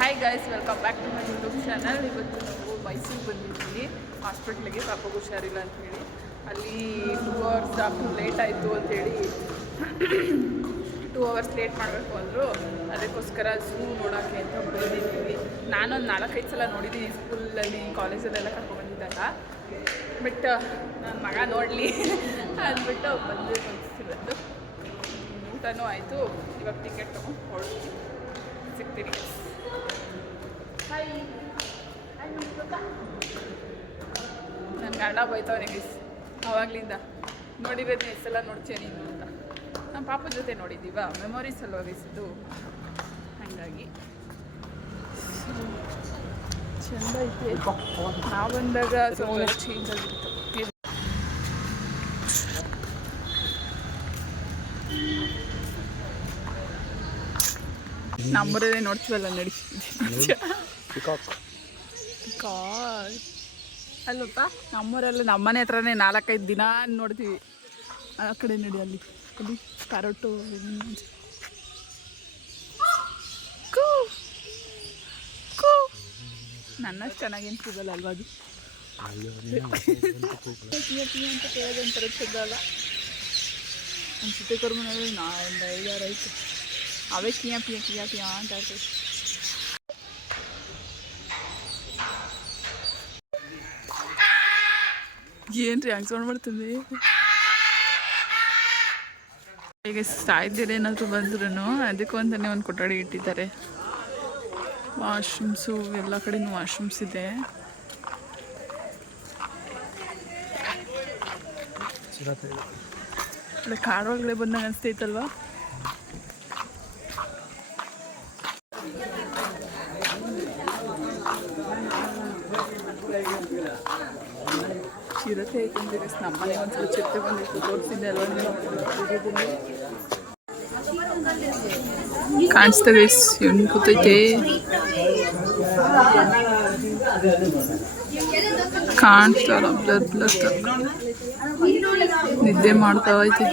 Hi guys, welcome back to my YouTube channel. ಇವತ್ತು ನಾವು ಮೈಸೂರಿಗೆ ಬಂದಿದ್ದೀವಿ ಹಾಸ್ಪಿಟ್ಲಿಗೆ. ಪಾಪಗೆ ಹುಷಾರಿಲ್ಲ ಅಂಥೇಳಿ ಅಲ್ಲಿ 2 hours ಡಾಕ್ಟ್ರು ಲೇಟ್ ಆಯಿತು ಅಂಥೇಳಿ 2 hours ಲೇಟ್ ಮಾಡಬೇಕು ಅಂದರು. ಅದಕ್ಕೋಸ್ಕರ ಝೂ ನೋಡೋಕ್ಕೆ ಅಂತ ಬಂದಿದ್ದೀವಿ. ನಾನೊಂದು 4-5 ಸಲ ನೋಡಿದ್ದೀನಿ ಸ್ಕೂಲಲ್ಲಿ, ಕಾಲೇಜಲ್ಲೆಲ್ಲ ಕರ್ಕೊಂಡ್ಬಂದಿದ್ದಾಗ. ಬಟ್ ನನ್ನ ಮಗ ನೋಡಲಿ ಅಂದ್ಬಿಟ್ಟು ಬಂದು ಇವತ್ತು ಊಟನೂ ಆಯಿತು. ಇವಾಗ ಟಿಕೆಟ್ ತೊಗೊಂಡು ಹೊರಡ್ತೀವಿ, ಸಿಗ್ತೀನಿ. ಹಾಯ್ ನನ್ನ ಗಂಡ ಬೈತವನೇ ಗೈಸ್ ಆವಾಗಲಿಂದ. ನೋಡಿರೋದು ಎಷ್ಟೆಲ್ಲ ನೋಡ್ತೀಯ ನೀನು ಅಂತ. ನಮ್ಮ ಪಾಪ ಜೊತೆ ನೋಡಿದ್ದೀವ, ಮೆಮೊರೀಸ್ ಅಲ್ವ ಗೈಸಿದ್ದು, ಹಾಗಾಗಿ ಚೆಂದ ಐತೆ. ನಾವು ಬಂದಾಗ ಸ್ವಲ್ಪ ಚೇಂಜ್ ಆಗಿತ್ತು. ನಮ್ಮರೇ ನೋಡ್ತೀವಲ್ಲ, ನಡಿ ಅಲ್ಲಪ್ಪ. ನಮ್ಮೂರಲ್ಲ ನಮ್ಮನೆ ಹತ್ರನೇ 4-5 ದಿನ ನೋಡ್ತೀವಿ. ಆ ಕಡೆ ನಡಿ, ಅಲ್ಲಿ ಅಲ್ಲಿ ಕ್ಯಾರೆಟು ನನ್ನಷ್ಟು ಚೆನ್ನಾಗೇನು ಸಿಗಲ್ಲ ಅಲ್ವಾ ಅದು. ಅಂತ ಕೇಳೋದಂತಾರೆ ಸಿಗಲ್ಲ. ಅನ್ಸುತ್ತೆ ಕರ್ಮನಲ್ಲಿ ಒಂದು 5-6 ಆಯಿತು. ಅವೇ ಕಿಯಾ ಅಂತ ಹೇಳ್ತೀವಿ. ಏನ್ರಿ ಹಂಗೆ ಸೌಂಡ್ ಮಾಡ್ತೀನಿ. ಈಗ ಸಾಯ್ದಿರ ಏನಾದರೂ ಬಂದ್ರೂ ಅದಕ್ಕೂ ಅಂತಲೇ ಒಂದು ಕೊಠಡಿ ಇಟ್ಟಿದ್ದಾರೆ. ವಾಶ್ರೂಮ್ಸು ಎಲ್ಲ ಕಡೆನೂ ವಾಶ್ರೂಮ್ಸ್ ಇದೆ. ಕಾಡೊಳಗಡೆ ಬಂದಾಗ ಅನಿಸ್ತೈತಲ್ವಾ. ಚಿರತೆ ಐತಂದಿರಿ. ನಮ್ಮನೆಗೆ ಒಂದ್ಸಲ ಚಿರತೆ ಬಂದಿತ್ತು, ತೋರಿಸಿದ್ದೆ ಎಲ್ಲ ಕಾಣಿಸ್ತವೆ. ಹೆಣ್ಣು ಕೂತೈತೆ, ಕಾಣಿಸ್ತಲ್ಲ, ಬ್ಲರ್ ಬ್ಲರ್ ನಿದ್ದೆ ಮಾಡ್ತಾ ಐತೆ.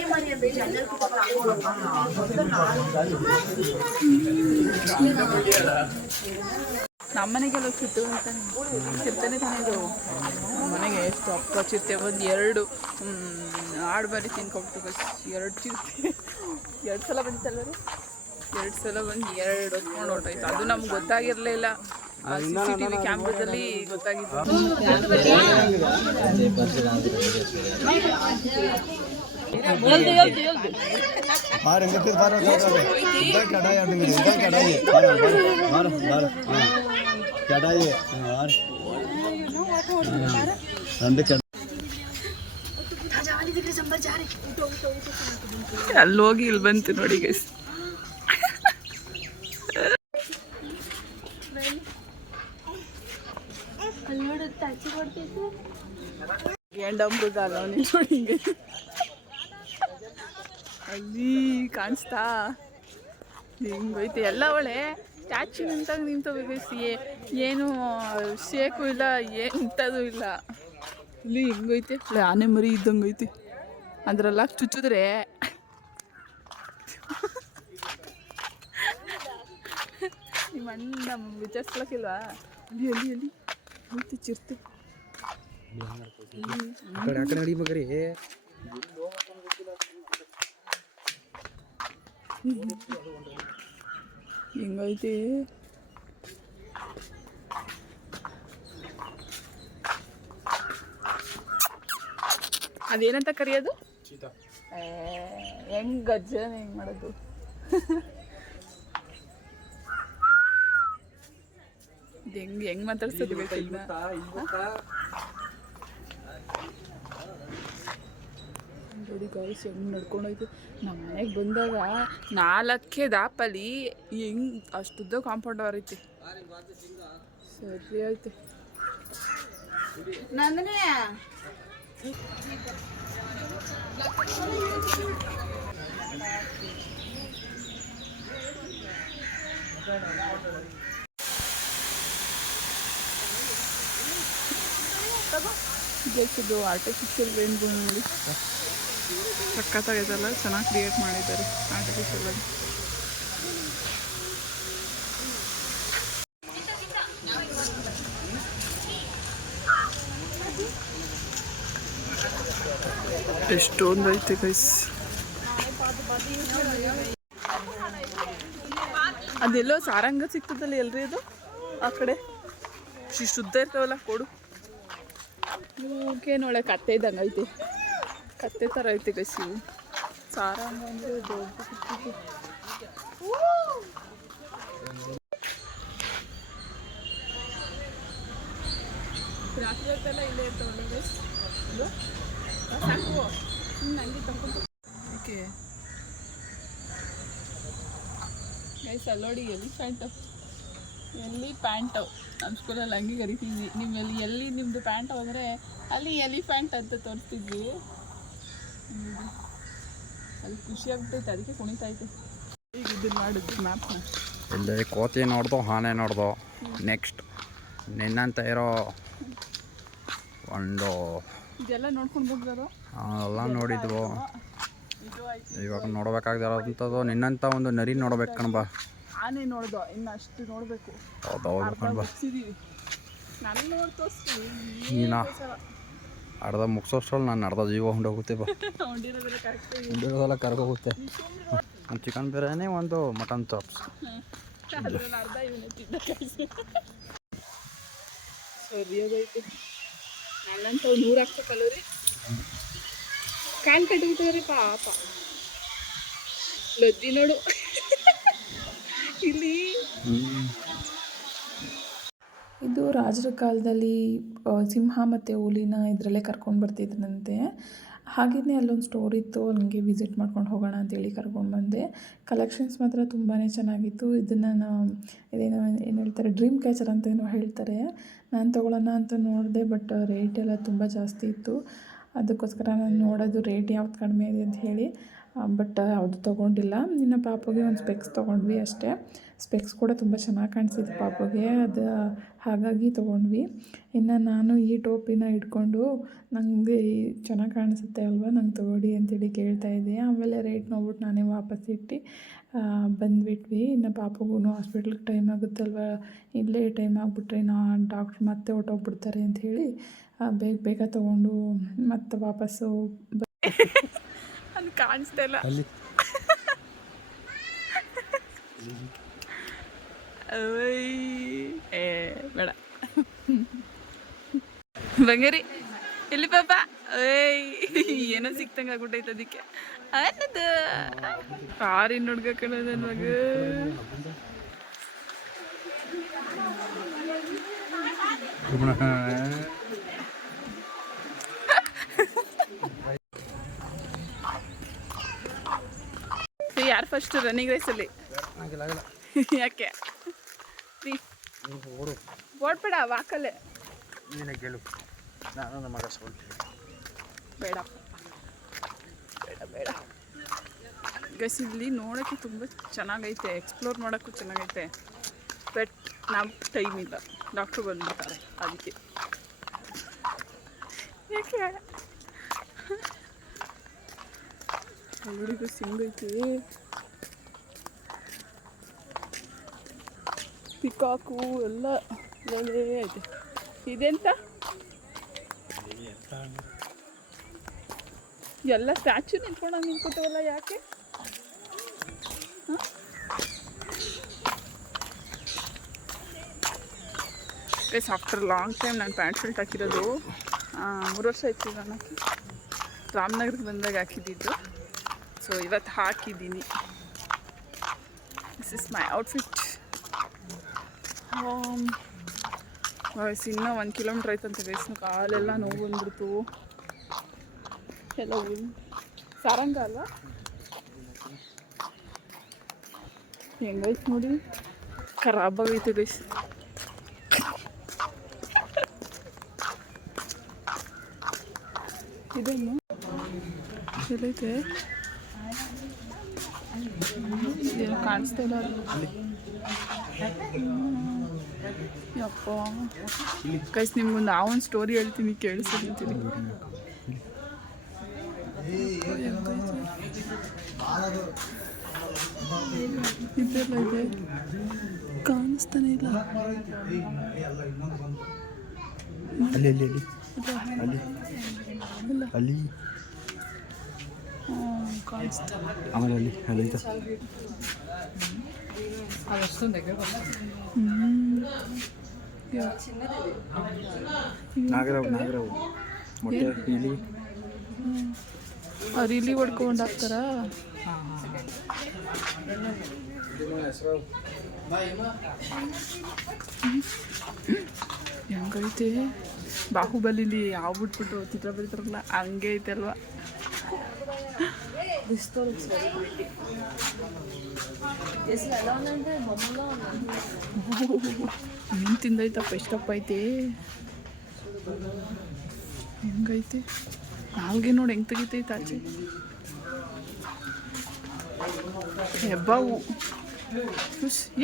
ನಮ್ಮನೆಗೆಲ್ಲ ಚಿರತೆನೇ ತಾನೇ ಇದು. ಮನೆಗೆ ಎಷ್ಟು ಅಪ್ಪ ಚಿರತೆ ಬಂದು 2 ಆಡ್ಬಾರಿ ತಿನ್ಕೊಬಿಟ್ಟು ಬಸ್. 2 ಚಿರತೆ 2 ಸಲ ಬಂದಿತ್ತಲ್ವ ರೀ. 2 ಸಲ ಬಂದು 2 ಹೊತ್ಕೊಂಡು ಹೊರಟೋಯ್ತು. ಅದು ನಮ್ಗೆ ಗೊತ್ತಾಗಿರಲಿಲ್ಲ. CCTV ಕ್ಯಾಮ್ರಾದಲ್ಲಿ ಗೊತ್ತಾಗಿತ್ತು. ಅಲ್ಲೋಗಿ ಇಲ್ಲಿ ಬಂತು ನೋಡಿ ಗೈಸ್. ಗೇಂಡಮೃಗ ಅಲ್ಲ ನೋಡಿ ಹಿಂಗೆ ಅಲ್ಲಿ ಕಾಣಿಸ್ತಾ ಹಿಂಗೈತೆ. ಎಲ್ಲ ಒಳ್ಳೆ ಸ್ಟ್ಯಾಚು ನಿಂತೋಗ್ಬೇಕು. ಏನು ಶೇಕು ಇಲ್ಲ, ಎಂಥದ್ದು ಇಲ್ಲ. ಇಲ್ಲಿ ಹಿಂಗೈತೆ, ಆನೆ ಮರಿ ಇದ್ದಂಗೆ ಐತಿ. ಅದ್ರಲ್ಲ ಚುಚ್ಚಿದ್ರೆ ನಿಮ್ಮ ಅಣ್ಣ ವಿಚಾರಿಸ್ಲಕ್ಕಿಲ್ವಾ? ಅಲ್ಲಿ ಅಲ್ಲಿ ಅಲ್ಲಿ ಐತಿ ಚಿರ್ತೆ. ಹಿಂಗೈತಿ. ಅದೇನಂತ ಕರೆಯೋದು? ಹೆಂಗ್ ಗಜ್ಜನ ಹೆಂಗ್ ಮಾಡೋದು? ಹೆಂಗ್ ಮಾತಾಡ್ಸೋದು ಗೊತ್ತಿಲ್ಲ. ನೋಡಿ ಗಾಯ್ಸ್ ಹೆಂಗೆ ನಡ್ಕೊಂಡೋಯ್ತು. ನಮ್ಮ ಮನೆಗೆ ಬಂದಾಗ 4 ದಾಪಲ್ಲಿ ಹೆಂಗೆ ಅಷ್ಟುದ್ದ ಕಾಂಪೌಂಡ್ ಅವರೈತಿ. ಸರಿ ಆಯ್ತು. ನಂದನೇ ಇದು ಆರ್ಟಿಫಿಷಿಯಲ್ ರೇನ್ಬೋ ನೋಡಿ, ಸಖತ್ತಾಗೈತಲ್ಲ, ಚೆನ್ನಾಗಿ ಕ್ರಿಯೇಟ್ ಮಾಡಿದ್ದಾರೆ ಆರ್ಟಿಫಿಷಿಯಲ್ ಆಗಿ. ಎಷ್ಟೊಂದು ಐತೆ ಗೈಸ್. ಅದೆಲ್ಲೋ ಸಾರಂಗ ಸಿಗ್ತದಲ್ಲ ಎಲ್ರಿ ಅದು ಆ ಕಡೆ ಶುದ್ಧ ಇರ್ತಾವಲ್ಲ ಕೊಡು ಇವಕ್ಕೆ ನೋಳೆ ಕತ್ತೆ ಇದ್ದಂಗೆ ಐತೆ. ಕತ್ತೆ ಥರ ಐತೆ ಗೈಸ್ ಇವು. ಸಾರಂಗ ಅಂದರೆ ದೊಡ್ಡ ಸಿಕ್ತಿದೆ. ರಾತ್ರಿ ಹೊತ್ತೆಲ್ಲ ಇಲ್ಲೇ ಇರ್ತಾವಲ್ಲ ಗೈಸ್. ಇದು ಸಾಕು ನಂಗೆ ತಗೊಂಡು ಓಕೆ ಗೈಸ್ ಅಲ್ಲೋಡಿ ಎಲಿಫೆಂಟು. ಪ್ಯಾಂಟು ನಮ್ಮ ಸ್ಕೂಲಲ್ಲಿ ಹಂಗೆ ಕರಿತಿದ್ವಿ. ನಿಮ್ಮಲ್ಲಿ ಎಲ್ಲಿ ನಿಮ್ಮದು ಪ್ಯಾಂಟ್ ಹೋದರೆ ಅಲ್ಲಿ ಎಲಿಫೆಂಟ್ ಅಂತ ತೋರಿಸ್ತಿದ್ವಿ. ಅಲ್ಲಿ ಖುಷಿ ಆಗ್ಬಿಟ್ಟೈತೆ, ಅದಕ್ಕೆ ಕುಣಿತೈತೆ. ಈಗ ಇದನ್ನು ಮಾಡಿದ್ವಿ ಮ್ಯಾಪ್ನ. ಇಲ್ಲಿ ಕೋತಿ ನೋಡ್ದು, ಆನೆ ನೋಡ್ದು. ನೆಕ್ಸ್ಟ್ ನಿನ್ನಂತ ಇರೋ ಒಂದು ಇದೆಲ್ಲ ನೋಡ್ಕೊಂಡು ಹೋಗ್ದಾರೋ ಎಲ್ಲ ನೋಡಿದ್ವು. ಇವಾಗ ನೋಡ್ಬೇಕಾಗ್ದಿರೋಂಥದ್ದು ನಿನ್ನಂಥ ಒಂದು ನರಿ ನೋಡ್ಬೇಕು ಕಣ್ಬಾ. ಆನೆ ನೋಡ್ದೋ, ಇನ್ನು ಅಷ್ಟು ನೋಡಬೇಕು. ಹೌದೌದು ಕಣ್ಬಾ. ನಾನು ನೋಡಿ ತೋರಿಸ್ತೀವಿ. ನೀನು ಅರ್ಧ ಮುಗಿಸೋಷ್ಟ್ರಲ್ಲಿ ನಾನು ಅರ್ಧ ಜೀವ ಹೊಂಡೋಗುತ್ತೆ. ಹೊಂಡಿರೋದೆಲ್ಲ ಕರ್ಕೋಗುತ್ತೆ. ಒಂದು ಚಿಕನ್ ಬಿರಿಯಾನಿ, ಒಂದು ಮಟನ್ ಚಾಪ್ಸ್. ಸರಿಯಾಗೈತೆ. ನನ್ನಂತ 100 ಹಾಕ್ಬೇಕಲ್ಲ ರೀ. ಕಾಲು ಕಟ್ಟಿಬಿಟ್ಟಿದ್ರೆ ಪಾಪ. ಲದ್ದಿ ನೋಡು ಇಲ್ಲಿ. ಇದು ರಾಜರ ಕಾಲದಲ್ಲಿ ಸಿಂಹ ಮತ್ತು ಹುಲಿನ ಇದರಲ್ಲೇ ಕರ್ಕೊಂಡು ಬರ್ತಿದ್ರಂತೆ. ಹಾಗೆಯೇ ಅಲ್ಲೊಂದು ಸ್ಟೋರ್ ಇತ್ತು, ನನಗೆ ವಿಸಿಟ್ ಮಾಡ್ಕೊಂಡು ಹೋಗೋಣ ಅಂತೇಳಿ ಕರ್ಕೊಂಡು ಬಂದೆ. ಕಲೆಕ್ಷನ್ಸ್ ಮಾತ್ರ ತುಂಬಾ ಚೆನ್ನಾಗಿತ್ತು. ಇದನ್ನು ಇದೇನೋ ಏನು ಹೇಳ್ತಾರೆ, ಡ್ರೀಮ್ ಕ್ಯಾಚರ್ ಅಂತ ಏನೋ ಹೇಳ್ತಾರೆ. ನಾನು ತೊಗೊಳ್ಳೋಣ ಅಂತ ನೋಡಿದೆ, ಬಟ್ ರೇಟ್ ಎಲ್ಲ ತುಂಬ ಜಾಸ್ತಿ ಇತ್ತು. ಅದಕ್ಕೋಸ್ಕರ ನಾನು ನೋಡೋದು ರೇಟ್ ಯಾವ್ದು ಕಡಿಮೆ ಇದೆ ಅಂತ ಹೇಳಿ, ಬಟ್ ಯಾವುದು ತೊಗೊಂಡಿಲ್ಲ. ಇನ್ನು ಪಾಪುಗೆ ಒಂದು ಸ್ಪೆಕ್ಸ್ ತೊಗೊಂಡ್ವಿ ಅಷ್ಟೇ. ಸ್ಪೆಕ್ಸ್ ಕೂಡ ತುಂಬ ಚೆನ್ನಾಗಿ ಕಾಣಿಸಿತ್ತು ಪಾಪುಗೆ, ಅದು ಹಾಗಾಗಿ ತೊಗೊಂಡ್ವಿ. ಇನ್ನು ನಾನು ಈ ಟೋಪಿನ ಇಟ್ಕೊಂಡು ನನಗೆ ಚೆನ್ನಾಗಿ ಕಾಣಿಸುತ್ತೆ ಅಲ್ವಾ, ನಂಗೆ ತೊಗೊಡಿ ಅಂತೇಳಿ ಕೇಳ್ತಾಯಿದ್ದೆ. ಆಮೇಲೆ ರೇಟ್ ನೋಡ್ಬಿಟ್ಟು ನಾನೇ ವಾಪಸ್ ಇಟ್ಟು ಬಂದುಬಿಟ್ವಿ. ಇನ್ನು ಪಾಪುಗೂ ಹಾಸ್ಪಿಟ್ಲಿಗೆ ಟೈಮ್ ಆಗುತ್ತಲ್ವ, ಇಲ್ಲೇ ಟೈಮ್ ಆಗಿಬಿಟ್ರೆ ಡಾಕ್ಟ್ರ್ ಮತ್ತೆ ಹೊಟ್ಟೋಗ್ಬಿಡ್ತಾರೆ ಅಂಥೇಳಿ ಬೇಗ ಬೇಗ ತೊಗೊಂಡು ಮತ್ತೆ ವಾಪಸ್ಸು ಅದು ಕಾಣಿಸ್ತಾ ಇಲ್ಲ. ಬೇಡ ಬಂಗಾರಿ ಎಲ್ಲಿ ಪಾಪ. ಏನೋ ಸಿಕ್ತಂಗೆ ಆಗ್ಬಿಟ್ಟೈತೆ ಅದಕ್ಕೆ ಅನ್ನದು. ಕಾರಿನ ಹುಡ್ಗ ಕಣ ನನ್ನ ಮಗ. ಯಾರು ಫಸ್ಟ್ ರನ್ನಿಂಗ್ ರೇಸಲ್ಲಿ? ಯಾಕೆ ಓಡ್ಬೇಡ, ವಾಕಲ್ಲೇ ಬೇಡ ಬೇಡ ಬೇಡ ಗೈಸ್. ಇಲ್ಲಿ ನೋಡೋಕ್ಕೆ ತುಂಬ ಚೆನ್ನಾಗೈತೆ, ಎಕ್ಸ್ಪ್ಲೋರ್ ಮಾಡೋಕ್ಕೂ ಚೆನ್ನಾಗೈತೆ. ಬಟ್ ನಾವು ಟೈಮ್ ಇಲ್ಲ, ಡಾಕ್ಟ್ರು ಬಂದ್ಬಿಡ್ತಾರೆ ಅದಕ್ಕೆ. ಯಾಕೆ ಹುಡುಗಿಗೂ ಸಿಂಗೈತಿ. ಪಿಕಾಕು ಎಲ್ಲ ಒಳ್ಳೆ ಐತೆ. ಇದೆಂತ ಎಲ್ಲ ಸ್ಟ್ಯಾಚ್ಯೂ ನಿಂತ್ಕೊತವಲ್ಲ, ಯಾಕೆ? ಎಸ್ ಆಫ್ಟರ್ ಲಾಂಗ್ ಟೈಮ್ ನಾನು ಪ್ಯಾಂಟ್ ಶರ್ಟ್ ಹಾಕಿರೋದು. 3 ವರ್ಷ ಆಯ್ತು ನಾನು ಹಾಕಿ. ರಾಮನಗರಕ್ಕೆ ಬಂದಾಗ ಹಾಕಿದ್ದಿದ್ದು. ಸೊ ಇವತ್ತು ಹಾಕಿದ್ದೀನಿ. This is my outfit. ವಯಸ್ಸು ಇನ್ನೂ 1 ಕಿಲೋಮೀಟ್ರ್ ಆಯ್ತಂತೆ ಗೈಸ್. ಕಾಲೆಲ್ಲ ನೋವು ಬಂದ್ಬಿಡ್ತು. ಎಲ್ಲ ಸಾರಂಗ ಅಲ್ಲ, ಹೆಂಗೈತೆ ನೋಡಿ, ಖರಾಬಾಗೈತೆ ಗೈಸ್. ಇದನ್ನು ಎಲ್ಲೈತೆ ಏನು ಕಾಣಿಸ್ತಾ ಇಲ್ಲ. ಯಪ್ಪ ಗೈಸ್, ನಿಮ್ಗೊಂದು ಒಂದು ಸ್ಟೋರಿ ಹೇಳ್ತೀನಿ, ಕೇಳಿಸ್ತೀನಿ. ಇದೆಲ್ಲ ಇದೆ, ಕಾಣಿಸ್ತಾನೆ ಇಲ್ಲ. ಕಾಣಿಸ್ತಾ ಆಮೇಲೆ ಅಲ್ಲಿ ಐತೆ ನಾಗರಾವ್ ಮೊಟ್ಟೆ ಇಲ್ಲಿ ಅವ್ರು ಇಲ್ಲಿ ಹೊಡ್ಕೊಂಡು ಹಾಕ್ತಾರ. ಹೆಂಗೈತೆ ಬಾಹುಬಲಿಲಿ ಯಾವ ಬಿಟ್ಬಿಟ್ಟು ಚಿತ್ರ ಬರೀತಾರಲ್ಲ ಹಂಗೆ ಐತೆ ಅಲ್ವಾ. ಮೀನು ತಿಂದೈತಪ್ಪ, ಎಷ್ಟಪ್ಪ ಐತೆ, ಹೆಂಗೈತೆ ನಾಲ್ಗೆ ನೋಡಿ ಹೆಂಗೆ ತೆಗಿತೈತೆ ಆಚೆ. ಹೆಬ್ಬಾವು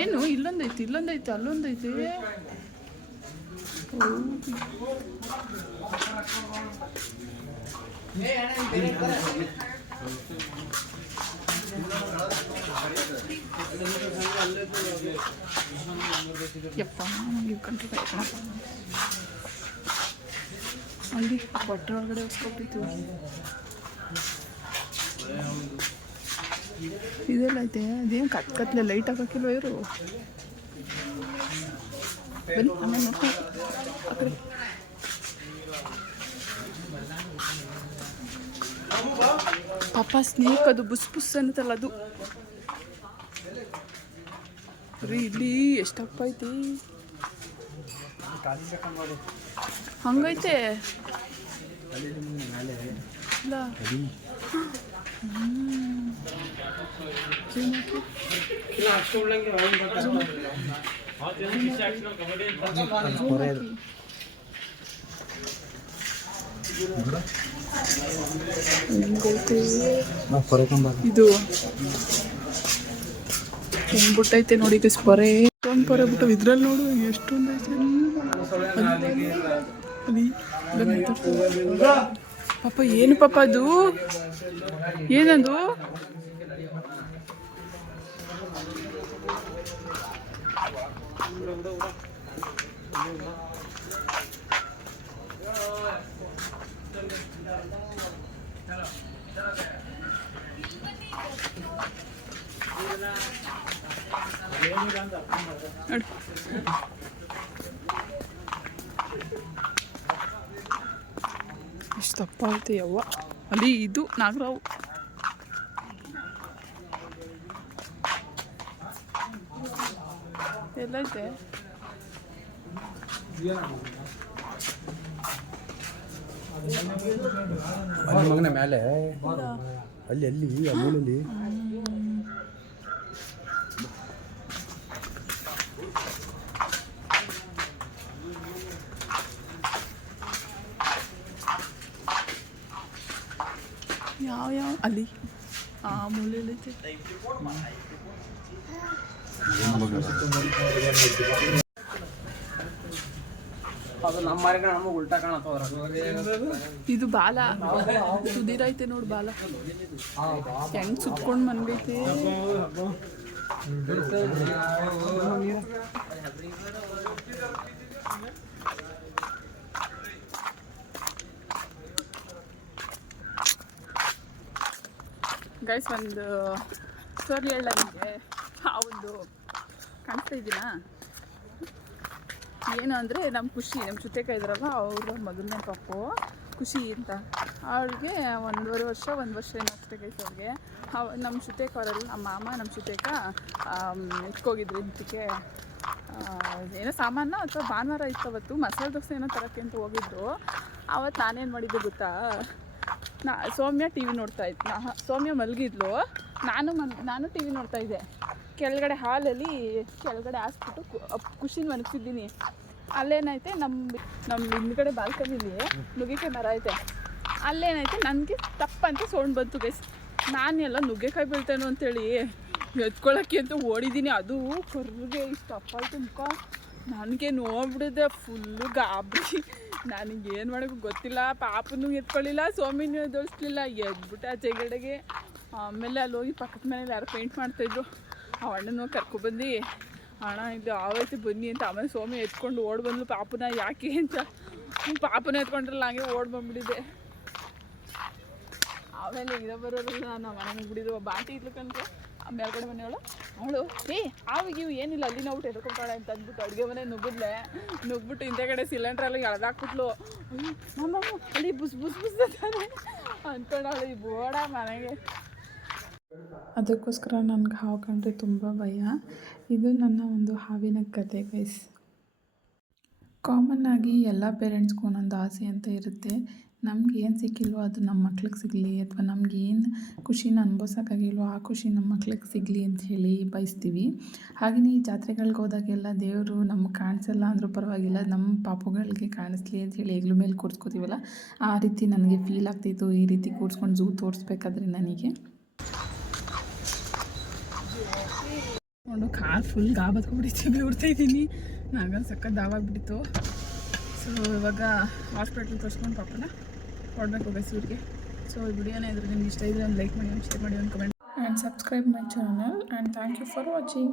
ಏನು ಇಲ್ಲೊಂದೈತೆ ಇಲ್ಲೊಂದೈತೆ ಅಲ್ಲೊಂದೈತೆ. ಯಪ್ಪ ನನಗೆ ಕಂಟ್ರಿ ಅಲ್ಲಿ ಬಟ್ಟೆ ಒಳಗಡೆ ಹೊಸ್ಕೊಟ್ಟಿತ್ತು. ಇದೆಲ್ಲ ಐತೆ, ಅದೇನು ಕತ್ಲೆ ಲೈಟ್ ಹಾಕಿಲ್ವ ಇವರು. ಬನ್ನಿ ಆಮೇಲೆ ನೋಡ್ಕೊಂಡು ಆ ಕಡೆ. ಪಾಪ ಸ್ನೇಕ್ ಅದು ಬುಸ್ ಬುಸ್ ಅನ್ನತ್ತಲ್ಲ ಅದು. ರೀ ಇಲ್ಲಿ ಎಷ್ಟಪ್ಪ ಐತಿ, ಹಂಗೈತೆ ಇಲ್ಲ. ಇದು ಹೆಂಗ್ಬಿಟ್ಟೈತೆ ನೋಡಿ ಈಗ ಪೊರೆ, ಒಂದು ಪೊರೆ ಬಿಟ್ಟು ಇದ್ರಲ್ಲಿ ನೋಡು ಎಷ್ಟೊಂದು ಐತೆ. ಪಾಪ ಏನು ಪಾಪ ಅದು, ಏನದು ಎಷ್ಟು ತಪ್ಪ ಐತೆ ಯವ್ವ. ಅಲ್ಲಿ ಇದು ನಾಗರಾವು. ಎಲ್ಲೈತೆ ಮಗನ ಮೇಲೆ ಅಲ್ಲಿ ಅಲ್ಲಿ ಅಲ್ಲಲ್ಲಿ ಯಾವ ಅಲ್ಲಿ ಆ ಮೂಲೆಯಲ್ಲಿ ಐತೆ. ಇದು ಬಾಲ ಸುದೀರೈತೆ ನೋಡು, ಬಾಲ ಹೆಂಗ್ ಸುತ್ಕೊಂಡು ಮನ್ಗೈತೆ. ಗೈಸ್ ಒಂದು ಸ್ಟೋರಿ ಹೇಳ ನಿಮಗೆ. ಆ ಒಂದು ಕಾಣಿಸ್ತಾ ಇದ್ದೀನಾ, ಏನು ಅಂದರೆ ನಮ್ಮ ಖುಷಿ, ನಮ್ಮ ಜೊತೆಕ ಇದ್ರಲ್ಲ ಅವ್ರ ಮೊದಲನೇ ಪಾಪು ಖುಷಿ ಅಂತ, ಅವಳಿಗೆ 1.5 ವರ್ಷ 1 ವರ್ಷ ಏನೋ ಅಷ್ಟೇಗೈತೆ ಅವ್ರಿಗೆ. ನಮ್ಮ ಜೊತೆಕ ಅವರೆಲ್ಲ ನಮ್ಮ ಮಾಮ ನಮ್ಮ ಜೊತೆಕ ಇಟ್ಕೋಗಿದ್ರು ಇಂತಕ್ಕೆ ಏನೋ ಸಾಮಾನ ಅಥವಾ ಭಾನುವಾರ ಇತ್ತವತ್ತು ಮಸಾಲೆ ದೋಸೆ ಏನೋ ತರೋಕ್ಕೆ ಅಂತ ಹೋಗಿದ್ರು. ಆವತ್ತು ನಾನೇನು ಮಾಡಿದ್ದೆ ಗೊತ್ತಾ, ಸೌಮ್ಯ ಟಿ ವಿ ನೋಡ್ತಾಯಿದ್ದೆ. ಸೌಮ್ಯ ಮಲಗಿದ್ಲು, ನಾನು ಟಿ ವಿ ನೋಡ್ತಾಯಿದ್ದೆ. ಕೆಳಗಡೆ ಹಾಲಲ್ಲಿ ಕೆಳಗಡೆ ಹಾಸ್ಬಿಟ್ಟು ಖುಷಿನ ಮನಗಿಸಿದ್ದೀನಿ. ಅಲ್ಲೇನೈತೆ ನಮ್ಮ ಹಿಂದ್ಗಡೆ ಬಾಲ್ಕನಿಲಿ ನುಗ್ಗೆಕಾಯಿ ಮರ ಐತೆ. ಅಲ್ಲೇನೈತೆ ನನಗೆ ತಪ್ಪಂತ ಸೌಂಡ್ ಬಂತು ಗೈಸ್. ನಾನು ಎಲ್ಲ ನುಗ್ಗೆಕಾಯಿ ಬೀಳ್ತೇನೋ ಅಂತೇಳಿ ಎತ್ಕೊಳ್ಳೋಕ್ಕೆ ಅಂತ ಓಡಿದ್ದೀನಿ. ಅದು ಕರ್ರಿಗೆ ಇಷ್ಟು ಅಪ್ಪ ಆಯ್ತು ಮುಖ. ನನಗೆ ನೋಡ್ಬಿಡಿದೆ ಫುಲ್ಲು ಗಾಬರಿ. ನನಗೇನು ಮಾಡೋಕ್ಕೂ ಗೊತ್ತಿಲ್ಲ. ಪಾಪನೂ ಎತ್ಕೊಳ್ಳಿಲ್ಲ, ಸೋಮಿನೂ ಎದ್ದೋಳಿಸ್ಲಿಲ್ಲ, ಎದ್ಬಿಟ್ಟು ಆಚೆಗಡೆಗೆ. ಆಮೇಲೆ ಅಲ್ಲಿ ಹೋಗಿ ಪಕ್ಕದ ಮನೇಲಿ ಯಾರು ಪೇಂಟ್ ಮಾಡ್ತಾಯಿದ್ರು, ಆ ಅಣ್ಣನ ಕರ್ಕೊಬಂದು ಅಣ್ಣ ಇದು ಆವೈತೆ ಬನ್ನಿ ಅಂತ. ಆಮೇಲೆ ಸೋಮಿ ಎತ್ಕೊಂಡು ಓಡಿ ಬಂದ್ಲು ಪಾಪನ, ಯಾಕೆ ಅಂತ. ಪಾಪನ ಎತ್ಕೊಂಡ್ರಲ್ಲ ಹಂಗೆ ಓಡಿ ಬಂದ್ಬಿಟ್ಟಿದೆ. ಆಮೇಲೆ ಇರೋ ಬರೋರೆಲ್ಲ ನಮ್ಮ ಮನೆಗೆ ಬಿಡಿದ್ರು ಒಬ್ಬ ಆಂಟಿ ಇದ್ಲು ಕನ್ಕೊ ಆ ಮೇಲ್ಗಡೆ ಮನೆಯವಳು ಅವಳು ಆವಾಗ ಇವು ಏನಿಲ್ಲ ಅಲ್ಲಿ ನಾವು ಎದ್ಕೊಂತಾಳೆ ಅಂತ ಅಂದ್ಬಿಟ್ಟು ಅಡುಗೆ ಮನೆ ನುಗ್ಬಿಟ್ಟು ಹಿಂದೆಗಡೆ ಸಿಲಿಂಡ್ರಲ್ಲಿ ಎಳ್ದಾಕ್ಬಿಟ್ಲು ನಮ್ಮ ಅಲ್ಲಿ ಬುಸ್ ಅಂತಾನೆ ಅಂದ್ಕೊಂಡವಳು ಈ ಬೋಡ ಮನೆಗೆ. ಅದಕ್ಕೋಸ್ಕರ ನನಗೆ ಹಾವು ಕಂಡ್ರೆ ತುಂಬ ಭಯ. ಇದು ನನ್ನ ಒಂದು ಹಾವಿನ ಕತೆ ಗೈಸ್. ಕಾಮನ್ ಆಗಿ ಎಲ್ಲ ಪೇರೆಂಟ್ಸ್ಗೂ ಒಂದೊಂದು ಆಸೆ ಅಂತ ಇರುತ್ತೆ. ನಮ್ಗೆ ಏನು ಸಿಕ್ಕಿಲ್ವೋ ಅದು ನಮ್ಮ ಮಕ್ಳಿಗೆ ಸಿಗಲಿ, ಅಥವಾ ನಮ್ಗೆ ಏನು ಖುಷಿನ ಅನುಭವಿಸೋಕ್ಕಾಗಿಲ್ವೋ ಆ ಖುಷಿ ನಮ್ಮ ಮಕ್ಳಿಗೆ ಸಿಗಲಿ ಅಂತ ಹೇಳಿ ಬಯಸ್ತೀವಿ. ಹಾಗೆಯೇ ಈ ಜಾತ್ರೆಗಳಿಗೆ ಹೋದಾಗೆಲ್ಲ ದೇವರು ನಮ್ಗೆ ಕಾಣಿಸಲ್ಲ ಅಂದರೂ ಪರವಾಗಿಲ್ಲ, ನಮ್ಮ ಪಾಪುಗಳಿಗೆ ಕಾಣಿಸ್ಲಿ ಅಂತ ಹೇಳಿ ಹೆಗ್ಲ ಮೇಲೆ ಕೂರಿಸ್ಕೋತೀವಲ್ಲ, ಆ ರೀತಿ ನನಗೆ ಫೀಲ್ ಆಗ್ತಿತ್ತು ಈ ರೀತಿ ಕೂರಿಸ್ಕೊಂಡು ಝೂ ತೋರಿಸ್ಬೇಕಾದ್ರೆ ನನಗೆ. ನೋಡು ಕಾರ್ ಫುಲ್ ಗಾಬತ್ಕೊಂಡ್ಬಿಟ್ಟಿತ್ತು, ಬಿಡ್ತಾಯಿದ್ದೀನಿ ನಾಗ ಸಕ್ಕ ದಾವಾಗ್ಬಿಟ್ಟಿತ್ತು. ಸೊ ಇವಾಗ ಹಾಸ್ಪಿಟ್ಲ್ ತೋರಿಸ್ಕೊಂಡು ಪಾಪನ ಕೊಡಬೇಕು ಗೈಸೂರಿಗೆ. ಸೊ ಈ ವಿಡಿಯೋನ ಇದ್ರೆ ನಿಮ್ಗೆ ಇಷ್ಟ ಇದ್ರೆ ಒಂದು ಲೈಕ್ ಮಾಡಿ, ಒಂದು ಶೇರ್ ಮಾಡಿ, ಒಂದು comment and subscribe my channel and thank you for watching.